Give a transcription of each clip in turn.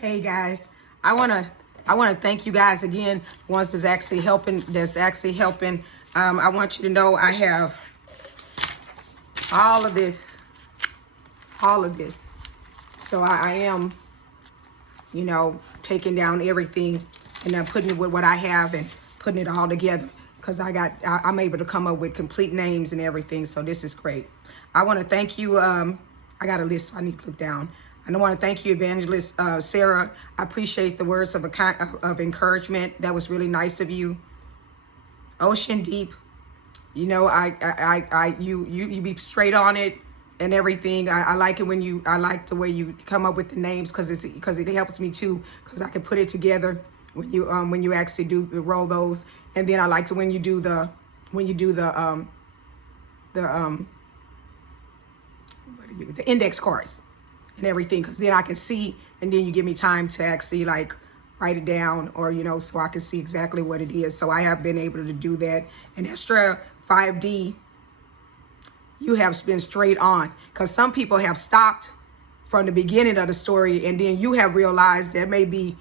Hey guys, I wanna thank you guys again. Once that's actually helping. I want you to know I have all of this, So I am, taking down everything and then putting it with what I have and putting it all together because I'm able to come up with complete names and everything. So this is great. I want to thank you. I got a list, so I need to look down. I want to thank you, Evangelist Sarah. I appreciate the words of encouragement. That was really nice of you. Ocean Deep, you be straight on it and everything. I like it when I like the way you come up with the names because it helps me too because I can put it together when you actually do roll those. And then I like to when you do the index cards and everything because then I can see and then you give me time to actually like write it down or so I can see exactly what it is. So I have been able to do that. And Extra 5D, you have been straight on because some people have stopped from the beginning of the story and then you have realized there may be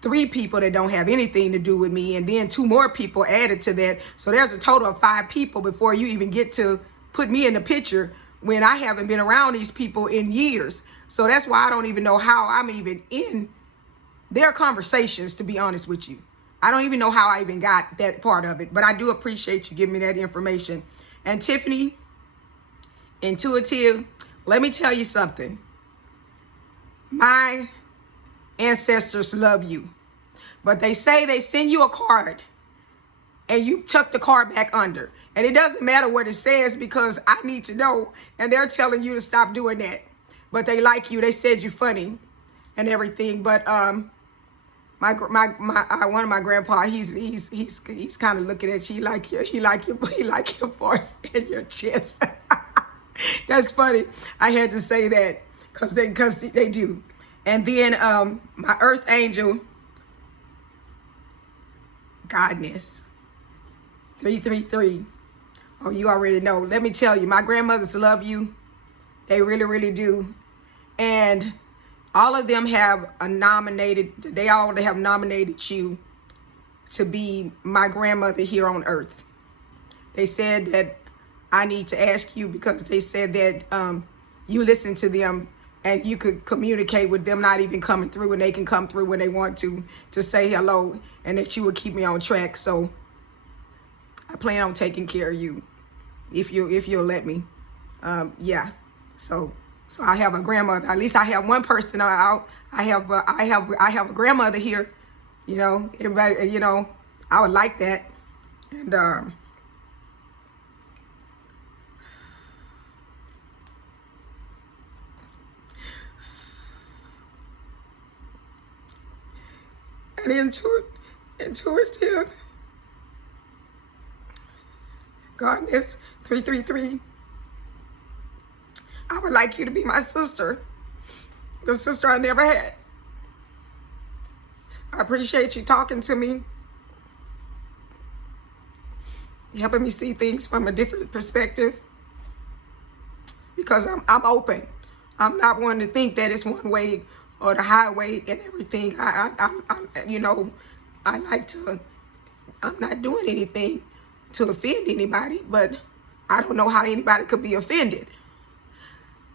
3 people that don't have anything to do with me and then 2 more people added to that. So there's a total of 5 people before you even get to put me in the picture when I haven't been around these people in years. So that's why I don't even know how I'm even in their conversations, to be honest with you. I don't even know how I even got that part of it, but I do appreciate you giving me that information. And Tiffany, Intuitive, let me tell you something. My ancestors love you, but they say they send you a card and you tuck the card back under. And it doesn't matter what it says because I need to know. And they're telling you to stop doing that. But they like you. They said you're funny and everything. But one of my grandpa, he's kind of looking at you. He like your voice and your chest. That's funny. I had to say that because they do. And then my earth angel, Godness, 333. Oh, you already know. Let me tell you, my grandmothers love you. They really, really do. And all of them have nominated you to be my grandmother here on earth. They said that I need to ask you because they said that you listen to them and you could communicate with them not even coming through and they can come through when they want to say hello and that you would keep me on track. So I plan on taking care of you if you'll let me. Yeah. So I have a grandmother. At least I have one person out. I have a grandmother here. Everybody. I would like that. And intuitive. Godness 333. I would like you to be my sister, the sister I never had. I appreciate you talking to me, helping me see things from a different perspective because I'm open. I'm not one to think that it's one way or the highway and everything. I'm not doing anything to offend anybody, but I don't know how anybody could be offended.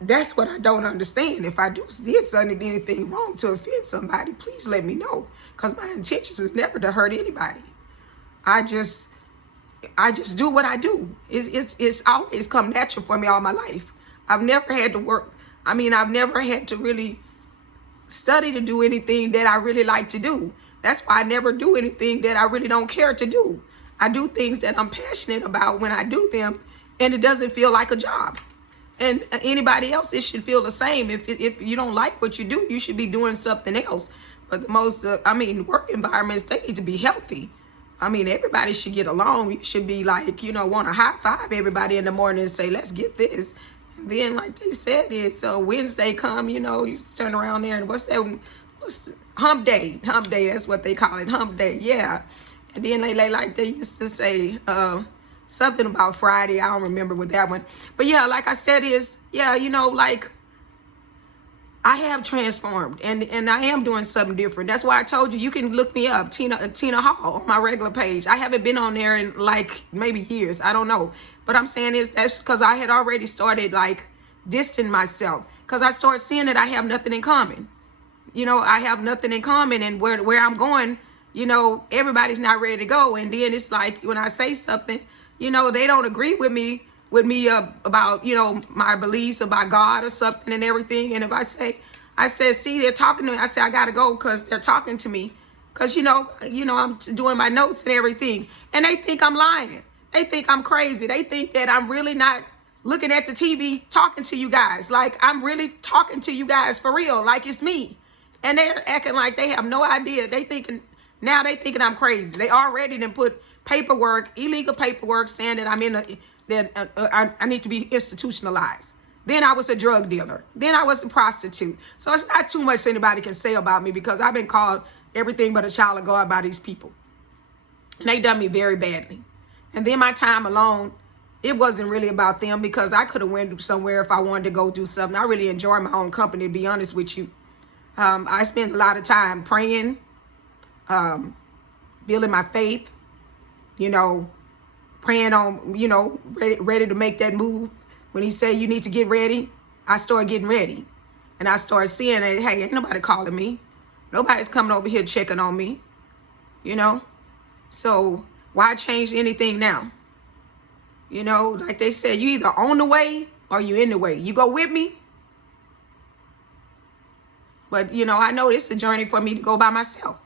That's what I don't understand. If I did anything wrong to offend somebody, please let me know. Because my intentions is never to hurt anybody. I just do what I do. It's always come natural for me all my life. I've never had to work. I've never had to really study to do anything that I really like to do. That's why I never do anything that I really don't care to do. I do things that I'm passionate about when I do them, and it doesn't feel like a job. And anybody else, it should feel the same. If you don't like what you do, you should be doing something else. But the most, work environments, they need to be healthy. Everybody should get along. You should be like, want to high five everybody in the morning and say, let's get this. And then, like they said, it's Wednesday come, you turn around there and what's hump day? Hump day, that's what they call it, hump day, yeah. And then they used to say, something about Friday. I don't remember with that one. But yeah, like I said, I have transformed, and I am doing something different. That's why I told you can look me up, Tina Hall, on my regular page. I haven't been on there in like maybe years. I don't know. But I'm saying that's because I had already started like distancing myself, because I started seeing that I have nothing in common. I have nothing in common, and where I'm going, everybody's not ready to go. And then it's like when I say something, they don't agree with me about, my beliefs about God or something and everything. And if I said, see, they're talking to me. I said, I got to go because they're talking to me. Because, I'm doing my notes and everything. And they think I'm lying. They think I'm crazy. They think that I'm really not looking at the TV talking to you guys. Like, I'm really talking to you guys for real. Like, it's me. And they're acting like they have no idea. They thinking I'm crazy. They already done put illegal paperwork saying that I'm I need to be institutionalized. Then I was a drug dealer. Then I was a prostitute. So it's not too much anybody can say about me, because I've been called everything but a child of God by these people. And they done me very badly. And then my time alone, it wasn't really about them, because I could have went somewhere if I wanted to go do something. I really enjoy my own company, to be honest with you. I spend a lot of time praying, building my faith, praying on, ready to make that move. When he said you need to get ready, I started getting ready. And I started seeing that, hey, ain't nobody calling me. Nobody's coming over here checking on me, So why change anything now? Like they said, you either on the way or you in the way. You go with me. But, I know it's a journey for me to go by myself.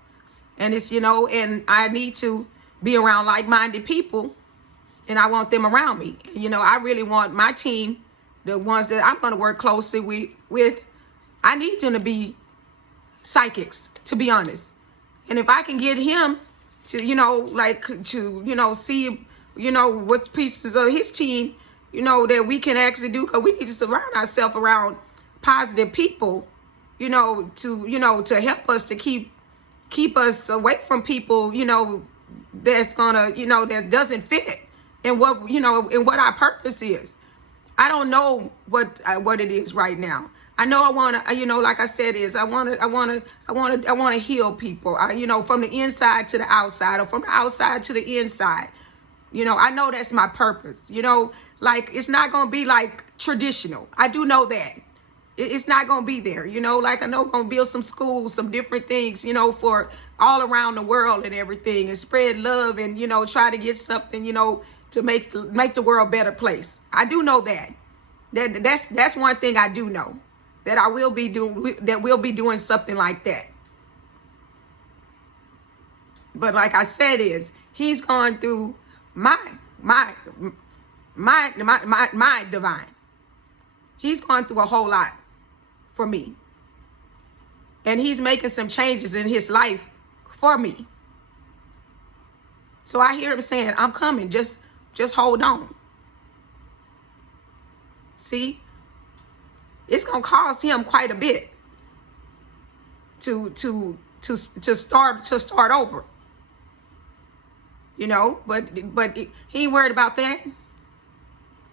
And it's, and I need to be around like-minded people, and I want them around me. I really want my team, the ones that I'm going to work closely with, I need them to be psychics, to be honest. And if I can get him to, see, what pieces of his team, that we can actually do, because we need to surround ourselves around positive people, to help us to keep us away from people, that's gonna, that doesn't fit in what, in what our purpose is. I don't know what it is right now. I know I want to, like I said, I want to heal people, from the inside to the outside, or from the outside to the inside. I know that's my purpose, like it's not going to be like traditional. I do know that. It's not going to be there, like I know I'm going to build some schools, some different things, for all around the world and everything, and spread love and, try to get something, to make the world a better place. I do know that. That's one thing I do know, that we'll be doing something like that. But like I said, he's gone through my divine. He's gone through a whole lot for me. And he's making some changes in his life for me. So I hear him saying, I'm coming, just hold on. See? It's going to cost him quite a bit to start over. But he ain't worried about that.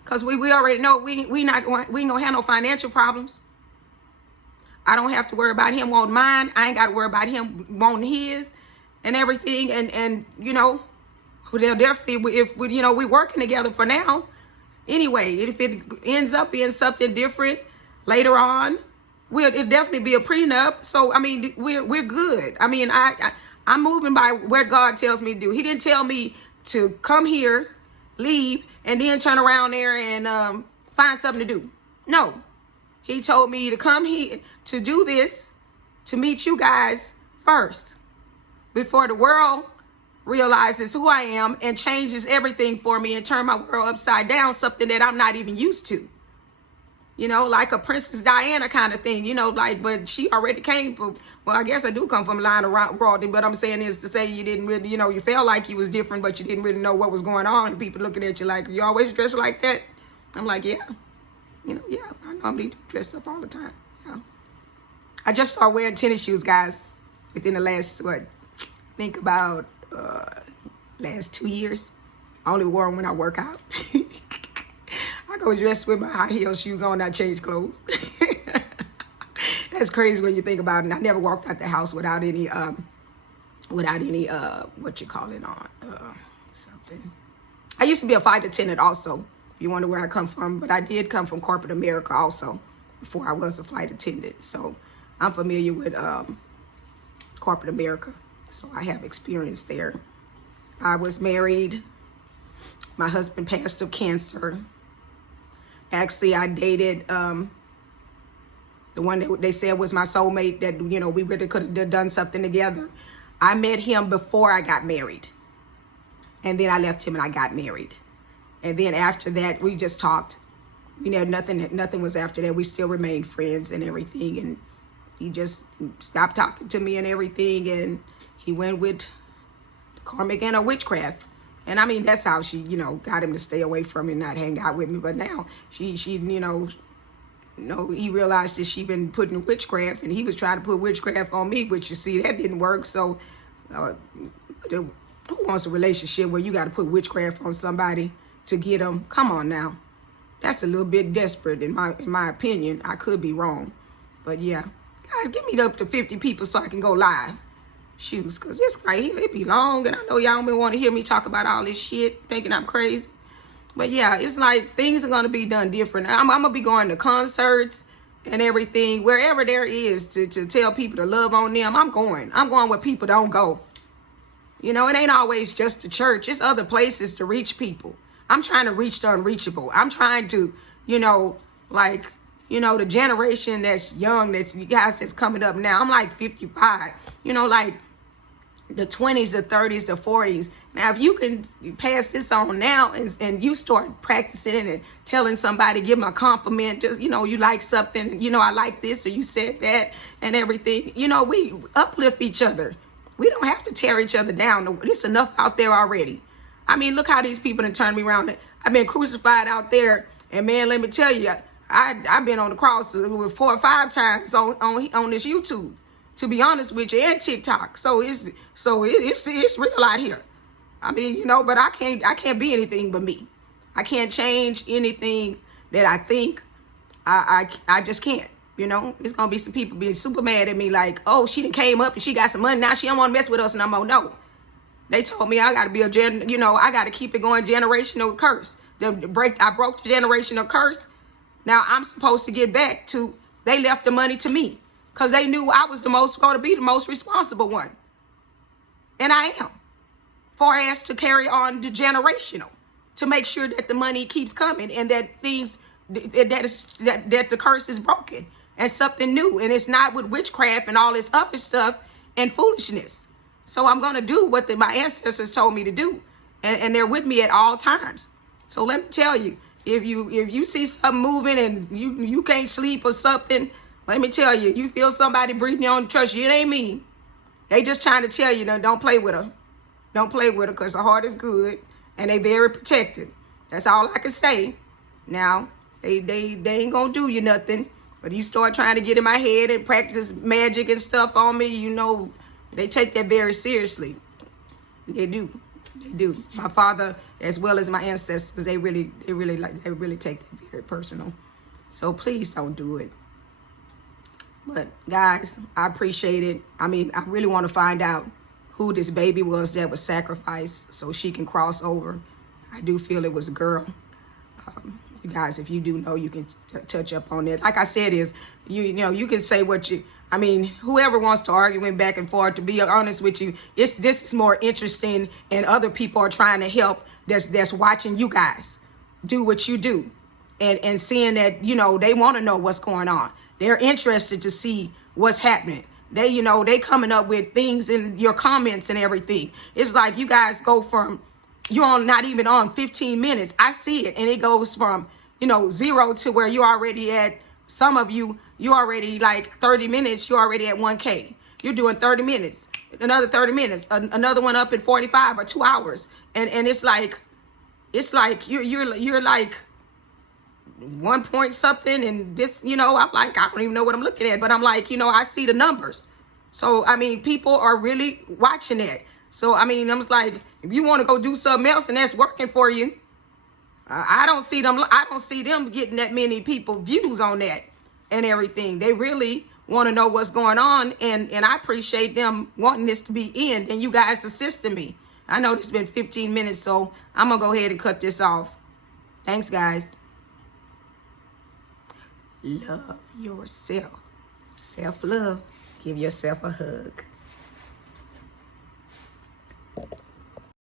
Because we already know we ain't gonna have no financial problems. I don't have to worry about him wanting mine. I ain't got to worry about him wanting his and everything. And they'll definitely, if we're working together for now. Anyway, if it ends up being something different later on, it'll definitely be a prenup. So I mean, we're good. I mean, I'm moving by what God tells me to do. He didn't tell me to come here, leave, and then turn around there and find something to do. No, he told me to come here to do this, to meet you guys first, before the world realizes who I am and changes everything for me and turn my world upside down, something that I'm not even used to. Like a Princess Diana kind of thing, but she already came from, well, I guess I do come from a line of royalty, but I'm saying is to say you didn't really, you felt like you was different, but you didn't really know what was going on. And people looking at you like, you always dress like that? I'm like, yeah. Yeah, I normally dress up all the time. Yeah. I just started wearing tennis shoes, guys, within the last, think about last 2 years. I only wore them when I work out. I go dress with my high heel shoes on, I change clothes. That's crazy when you think about it. And I never walked out the house without any what you call it on something. I used to be a flight attendant also. If you wonder where I come from, but I did come from corporate America also before I was a flight attendant. So I'm familiar with corporate America. So I have experience there. I was married. My husband passed of cancer. Actually, I dated the one that they said was my soulmate, that, you know, we really could have done something together. I met him before I got married. And then I left him and I got married. And then after that, we just talked. You know, nothing was after that. We still remained friends and everything. And he just stopped talking to me and everything. And he went with karmic and a witchcraft. And I mean, that's how she, you know, got him to stay away from me and not hang out with me. But now she you know, he realized that she been putting witchcraft, and he was trying to put witchcraft on me, which, you see, that didn't work. So who wants a relationship where you got to put witchcraft on somebody to get them? Come on now. That's a little bit desperate in my opinion. I could be wrong. But yeah, guys, give me up to 50 people so I can go live. Shoes, because this right here, it be long, and I know y'all may want to hear me talk about all this shit, thinking I'm crazy. But yeah, it's like things are going to be done different. I'm going to be going to concerts and everything, wherever there is to tell people to love on them. I'm going where people don't go. You know, it ain't always just the church. It's other places to reach people. I'm trying to reach the unreachable. I'm trying to, you know, like, you know, the generation that's young, that you guys that's coming up now. I'm like 55, you know, like the 20s, the 30s, the 40s. Now, if you can pass this on now and you start practicing and telling somebody, give them a compliment, just, you know, you like something, you know, I like this, or you said that and everything. You know, we uplift each other. We don't have to tear each other down. There's enough out there already. I mean, look how these people have turned me around. I've been crucified out there. And man, let me tell you, I've been on the cross 4 or 5 times on this YouTube, to be honest with you, and TikTok. So it's real out here. I mean, you know, but I can't be anything but me. I can't change anything that I think. I just can't. You know, it's gonna be some people being super mad at me, like, oh, she done came up and she got some money, now she don't want to mess with us no more. No, they told me I got to be I got to keep it going, generational curse. I broke the generational curse. Now I'm supposed to get back to. They left the money to me because they knew I was going to be the most responsible one, and I am. For us to carry on the generational, to make sure that the money keeps coming and that things that the curse is broken. And something new, and it's not with witchcraft and all this other stuff and foolishness. So I'm gonna do what my ancestors told me to do, and they're with me at all times. So let me tell you, if you see something moving and you can't sleep or something, let me tell you, you feel somebody breathing on the trust you, it ain't me. They just trying to tell you, don't play with her, don't play with her, because her heart is good and they very protected. That's all I can say. Now they ain't gonna do you nothing. But you start trying to get in my head and practice magic and stuff on me, you know, they take that very seriously. They do. They do. My father, as well as my ancestors, they really take that very personal. So please don't do it. But guys, I appreciate it. I mean, I really want to find out who this baby was that was sacrificed so she can cross over. I do feel it was a girl. You guys, if you do know, you can touch up on it. Like I said, you know, you can say what you, I mean, whoever wants to argue back and forth, to be honest with you, this is more interesting, and other people are trying to help that's watching you guys do what you do and seeing that, you know, they want to know what's going on. They're interested to see what's happening. They, you know, they coming up with things in your comments and everything. It's like you guys go from, you're on not even on 15 minutes. I see it. And it goes from, you know, 0 to where you're already at. Some of you already like 30 minutes. You're already at 1K. You're doing 30 minutes, another 30 minutes, another one up in 45 or 2 hours. And it's like you're like 1 point something. And this, you know, I'm like, I don't even know what I'm looking at, but I'm like, you know, I see the numbers. So, I mean, people are really watching that. So, I mean, I'm just like, if you want to go do something else and that's working for you, I don't see them getting that many people views on that and everything. They really want to know what's going on, and I appreciate them wanting this to be in, and you guys assisting me. I know this has been 15 minutes, so I'm going to go ahead and cut this off. Thanks, guys. Love yourself. Self-love. Give yourself a hug.